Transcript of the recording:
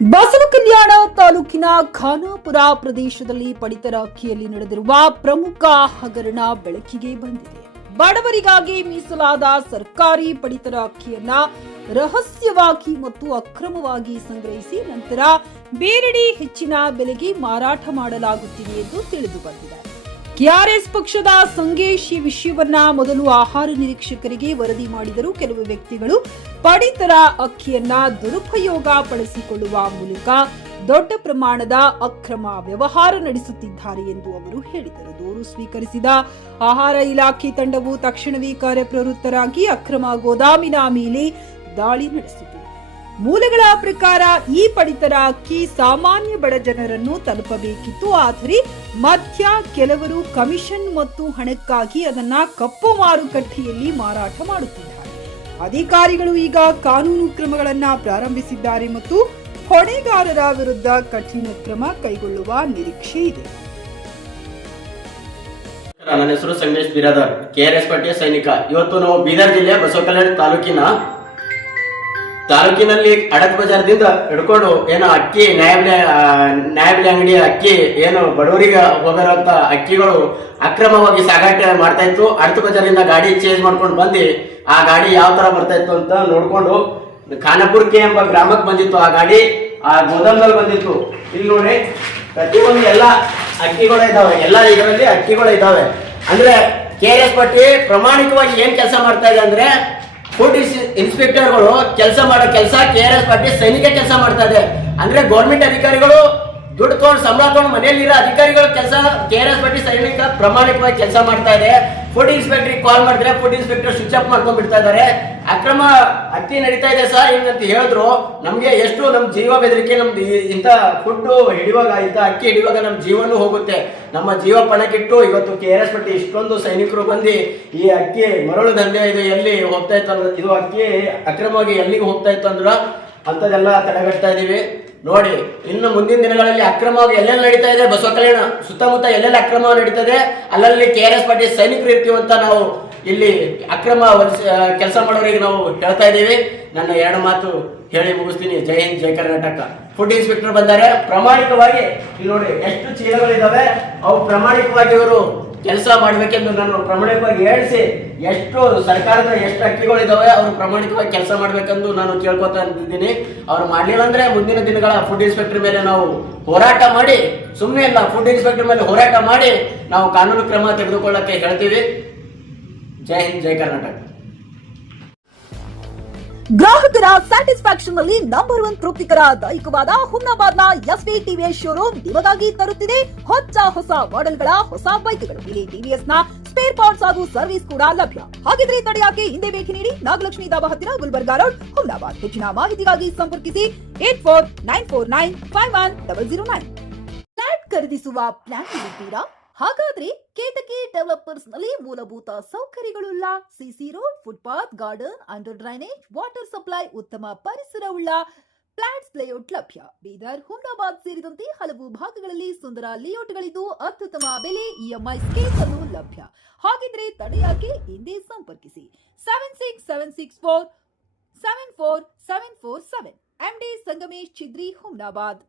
ಬಸವಕಲ್ಯಾಣ ತಾಲೂಕಿನ ಖಾನಾಪುರ ಪ್ರದೇಶದಲ್ಲಿ ಪಡಿತರ ಅಕ್ಕಿಯಲ್ಲಿ ನಡೆದಿರುವ ಪ್ರಮುಖ ಹಗರಣ ಬೆಳಕಿಗೆ ಬಂದಿದೆ. ಬಡವರಿಗಾಗಿ ಮೀಸಲಾದ ಸರ್ಕಾರಿ ಪಡಿತರ ಅಕ್ಕಿಯನ್ನ ರಹಸ್ಯವಾಗಿ ಮತ್ತು ಅಕ್ರಮವಾಗಿ ಸಂಗ್ರಹಿಸಿ ನಂತರ ಬೇರೆಡೆ ಹೆಚ್ಚಿನ ಬೆಲೆಗೆ ಮಾರಾಟ ಮಾಡಲಾಗುತ್ತಿದೆ ಎಂದು ತಿಳಿದು ಬಂದಿದೆ. ಕೆಆರ್ಎಸ್ ಪಕ್ಷದ ಸಂಗೇಶ್ ಈ ವಿಷಯವನ್ನ ಮೊದಲು ಆಹಾರ ನಿರೀಕ್ಷಕರಿಗೆ ವರದಿ ಮಾಡಿದರೂ ಕೆಲವು ವ್ಯಕ್ತಿಗಳು ಪಡಿತರ ಅಕ್ಕಿಯನ್ನ ದುರುಪಯೋಗ ಪಡಿಸಿಕೊಳ್ಳುವ ಮೂಲಕ ದೊಡ್ಡ ಪ್ರಮಾಣದ ಅಕ್ರಮ ವ್ಯವಹಾರ ನಡೆಸುತ್ತಿದ್ದಾರೆ ಎಂದು ಅವರು ಹೇಳಿದರು. ದೂರು ಸ್ವೀಕರಿಸಿದ ಆಹಾರ ಇಲಾಖೆ ತಂಡವು ತಕ್ಷಣವೇ ಕಾರ್ಯಪ್ರವೃತ್ತರಾಗಿ ಅಕ್ರಮ ಗೋದಾಮಿನ ಮೇಲೆ ದಾಳಿ ನಡೆಸಿತು. ಮೂಲಗಳ ಪ್ರಕಾರ ಈ ಪಡಿತರ ಅಕ್ಕಿ ಸಾಮಾನ್ಯ ಬಡ ಜನರನ್ನು ತಲುಪಬೇಕಿತ್ತು. ಆದರೆ ಮಧ್ಯ ಕೆಲವರು ಕಮಿಷನ್ ಮತ್ತು ಹಣಕ್ಕಾಗಿ ಅದನ್ನ ಕಪ್ಪು ಮಾರುಕಟ್ಟೆಯಲ್ಲಿ ಮಾರಾಟ ಮಾಡುತ್ತಿದ್ದಾರೆ. ಅಧಿಕಾರಿಗಳು ಈಗ ಕಾನೂನು ಕ್ರಮಗಳನ್ನ ಪ್ರಾರಂಭಿಸಿದ್ದಾರೆ ಮತ್ತು ಹೊಣೆಗಾರರ ವಿರುದ್ಧ ಕಠಿಣ ಕ್ರಮ ಕೈಗೊಳ್ಳುವ ನಿರೀಕ್ಷೆ ಇದೆ. ನನ್ನ ಹೆಸರು ಸಂಗೇಶ್ ಬಿರಾದರ್, ಕೆಆರ್ಎಸ್ ಪಟ್ಟಿಯ ಸೈನಿಕ. ಇವತ್ತು ನಾವು ಬೀದರ್ ಜಿಲ್ಲೆಯ ಬಸವಕಲ್ಯಾಣ ತಾಲೂಕಿನಲ್ಲಿ ಅಡಕ್ ಬಜಾರ್ದಿಂದ ಹಿಡ್ಕೊಂಡು ಏನು ಅಕ್ಕಿ ನ್ಯಾಯಬೆಲೆ ಅಂಗಡಿ ಅಕ್ಕಿ ಏನು ಬಡವರಿಗೆ ಹೋಗಿರುವಂತ ಅಕ್ಕಿಗಳು ಅಕ್ರಮವಾಗಿ ಸಾಗಾಟ ಮಾಡ್ತಾ ಇತ್ತು. ಅಡಕ್ ಬಜಾರಿಂದ ಗಾಡಿ ಚೇಂಜ್ ಮಾಡ್ಕೊಂಡು ಬಂದು ಆ ಗಾಡಿ ಯಾವ ತರ ಬರ್ತಾ ಇತ್ತು ಅಂತ ನೋಡ್ಕೊಂಡು ಖಾನಾಪುರಕ್ಕೆ ಎಂಬ ಗ್ರಾಮಕ್ಕೆ ಬಂದಿತ್ತು. ಆ ಗಾಡಿ ಆ ಗೋದಾಮ್ನಲ್ಲಿ ಬಂದಿತ್ತು. ಇಲ್ಲಿ ನೋಡಿ ಪ್ರತಿಯೊಂದು ಎಲ್ಲ ಅಕ್ಕಿಗಳು ಇದಾವೆ, ಎಲ್ಲ ಇದರಲ್ಲಿ ಅಕ್ಕಿಗಳು ಇದಾವೆ. ಅಂದ್ರೆ ಕೆಆರ್ಎಸ್ ಪಟ್ಟಿ ಪ್ರಾಮಾಣಿಕವಾಗಿ ಏನ್ ಕೆಲಸ ಮಾಡ್ತಾ ಇದೆ ಅಂದ್ರೆ ಫುಡ್ ಇನ್ಸ್ಪೆಕ್ಟರ್ಗಳು ಕೆಲಸ ಮಾಡೋ ಕೆಲಸ ಕೆಆರ್ಎಸ್ ಪಟ್ಟಿ ಸೈನಿಕ ಕೆಲಸ ಮಾಡ್ತಾ ಇದೆ. ಅಂದ್ರೆ ಗೌರ್ಮೆಂಟ್ ಅಧಿಕಾರಿಗಳು ದುಡ್ಡು ತಗೊಂಡು ಸಂಬಳ ತಗೊಂಡು ಮನೆಯಲ್ಲಿರೋ ಅಧಿಕಾರಿಗಳ ಕೆಲಸ ಕೆಆರ್ಎಸ್ ಪಟ್ಟಿ ಸೈನಿಕ ಪ್ರಾಮಾಣಿಕವಾಗಿ ಕೆಲಸ ಮಾಡ್ತಾ ಇದೆ. ಫುಡ್ ಇನ್ಸ್ಪೆಕ್ಟರ್ ಕಾಲ್ ಮಾಡಿದ್ರೆ ಫುಡ್ ಇನ್ಸ್ಪೆಕ್ಟರ್ ಸ್ವಿಚ್ ಆಫ್ ಮಾಡ್ಕೊಂಡ್ ಬಿಡ್ತಾ ಇದ್ದಾರೆ. ಅಕ್ರಮ ಅಕ್ಕಿ ನಡೀತಾ ಇದೆ ಸರ್ ಹಿಂಗಂತ ಹೇಳಿದ್ರು. ನಮ್ಗೆ ಎಷ್ಟು ನಮ್ ಜೀವ ಬೆದರಿಕೆ, ನಮ್ದು ಇಂತ ಫುಡ್ ಹಿಡಿಯುವಾಗ ಇಂತ ಅಕ್ಕಿ ಹಿಡಿಯುವಾಗ ನಮ್ ಜೀವನೂ ಹೋಗುತ್ತೆ. ನಮ್ಮ ಜೀವ ಪಣಕ್ಕಿಟ್ಟು ಇವತ್ತು ಕೆಆರ್ಎಸ್ ಪಟ್ಟಿ ಇಷ್ಟೊಂದು ಸೈನಿಕರು ಬಂದು ಈ ಅಕ್ಕಿ ಮರಳು ದಂಧೆ ಇದು ಎಲ್ಲಿ ಹೋಗ್ತಾ ಇತ್ತು, ಇದು ಅಕ್ಕಿ ಅಕ್ರಮವಾಗಿ ಎಲ್ಲಿಗೆ ಹೋಗ್ತಾ ಇತ್ತು ಅಂದ್ರ ಅಂತದೆಲ್ಲ ತಡೆಗಟ್ತಾ ಇದೀವಿ. ನೋಡಿ ಇನ್ನು ಮುಂದಿನ ದಿನಗಳಲ್ಲಿ ಅಕ್ರಮವಾಗಿ ಎಲ್ಲೆಲ್ಲಿ ನಡೀತಾ ಇದೆ, ಬಸವಕಲ್ಯಾಣ ಸುತ್ತಮುತ್ತ ಎಲ್ಲೆಲ್ಲಿ ಅಕ್ರಮ ನಡೀತದೆ ಅಲ್ಲಲ್ಲಿ ಕೆಆರ್ಎಸ್ ಪಟ್ಟಿ ಸೈನಿಕರು ಇರ್ತೀವಂತ ನಾವು ಇಲ್ಲಿ ಅಕ್ರಮ ಕೆಲಸ ಮಾಡೋರಿಗೆ ನಾವು ಹೇಳ್ತಾ ಇದ್ದೀವಿ. ನನ್ನ ಎರಡು ಮಾತು ಹೇಳಿ ಮುಗಿಸ್ತೀನಿ. ಜೈ ಹಿಂದ್, ಜೈ ಕರ್ನಾಟಕ. ಫುಡ್ ಇನ್ಸ್ಪೆಕ್ಟರ್ ಬಂದಾರೆ ಪ್ರಾಮಾಣಿಕವಾಗಿ. ಇಲ್ಲಿ ನೋಡಿ ಎಷ್ಟು ಚೀಲಗಳಿದಾವೆ, ಅವು ಪ್ರಾಮಾಣಿಕವಾಗಿ ಇವರು ಕೆಲಸ ಮಾಡ್ಬೇಕೆಂದು ನಾನು ಪ್ರಾಮಾಣಿಕವಾಗಿ ಹೇಳಿಸಿ, ಎಷ್ಟು ಸರ್ಕಾರದ ಎಷ್ಟು ಅಕ್ಕಿಗಳು ಇದಾವೆ ಅವರು ಪ್ರಾಮಾಣಿಕವಾಗಿ ಕೆಲಸ ಮಾಡ್ಬೇಕೆಂದು ನಾನು ಕೇಳ್ಕೊತಾ ಇದ್ದೀನಿ. ಅವ್ರು ಮಾಡ್ಲಿಲ್ಲ ಅಂದ್ರೆ ಮುಂದಿನ ದಿನಗಳ ಫುಡ್ ಇನ್ಸ್ಪೆಕ್ಟರ್ ಮೇಲೆ ನಾವು ಹೋರಾಟ ಮಾಡಿ, ಸುಮ್ಮನೆ ಇಲ್ಲ ಫುಡ್ ಇನ್ಸ್ಪೆಕ್ಟರ್ ಮೇಲೆ ಹೋರಾಟ ಮಾಡಿ ನಾವು ಕಾನೂನು ಕ್ರಮ ತೆಗೆದುಕೊಳ್ಳಕ್ಕೆ ಹೇಳ್ತೀವಿ. ಜೈ ಹಿಂದ್, ಜೈ ಕರ್ನಾಟಕ. ಗ್ರಾಹಕರ ಸ್ಯಾಟಿಸ್ಫ್ಯಾಕ್ಷನ್ ನಲ್ಲಿ ನಂಬರ್ 1 ತೃಪ್ತಿಕರ ದೈಹಿಕವಾದ ಹುಮ್ನಾಬಾದ್ನ ಎಸ್ವಿ ಟಿವಿಎಸ್ ಶೋರೂಮ್ ನಿಮಗಾಗಿ ತರುತ್ತಿದೆ ಹೊಸ ಮಾಡೆಲ್ಗಳ ಹೊಸ ಬೈಕ್ಗಳು. ಇಲ್ಲಿ ಟಿವಿಎಸ್ ನ ಸ್ಪೇರ್ ಪಾರ್ಟ್ಸ್ ಹಾಗೂ ಸರ್ವಿಸ್ ಕೂಡ ಲಭ್ಯ. ಹಾಗಿದ್ರೆ ತಡೆಯಾಕೆ ಹಿಂದೆ ಭೇಟಿ ನೀಡಿ. ನಾಗಲಕ್ಷ್ಮಿ ದಾಬಾ ಹತ್ತಿರ ಗುಲ್ಬರ್ಗಾ ರೋಡ್, ಹುಮ್ನಾಬಾದ್. ಹೆಚ್ಚಿನ ಮಾಹಿತಿಗಾಗಿ ಸಂಪರ್ಕಿಸಿ 8494951009. ಫ್ಲಾಟ್ ಖರೀದಿಸುವ ಪ್ಲಾನ್ ಇದ್ದೀರಾ? ಹಾಗಾದ್ರೆ ಕೇತಕಿ ಡೆವಲಪರ್ಸ್ ನಲ್ಲಿ ಮೂಲಭೂತ ಸೌಕರ್ಯಗಳುಳ್ಳ CC road, footpath, garden, under drainage, water supply, ಉತ್ತಮ ಪರಿಸರವುಳ್ಳ ಫ್ಲಾಟ್ಸ್ ಲೇಔಟ್ ಲಭ್ಯ. ಬೀದರ್, ಹುಮ್ನಾಬಾದ್ ಸೇರಿದಂತೆ ಹಲವು ಭಾಗಗಳಲ್ಲಿ ಸುಂದರ ಲೇಔಟ್ಗಳಿದ್ದು ಅತ್ಯುತ್ತಮ ಬೆಲೆ, ಇಎಂಐ ಸ್ಕೀಮ್ಸ್ ಅನ್ನು ಲಭ್ಯ. ಹಾಗಿದ್ರೆ ತಡೆಯಾಕೆ ಹಿಂದೆ ಸಂಪರ್ಕಿಸಿ 7676474747. MD ಸಂಗಮೇಶ್ ಚಿದ್ರಿ, ಹುಮ್ನಾಬಾದ್.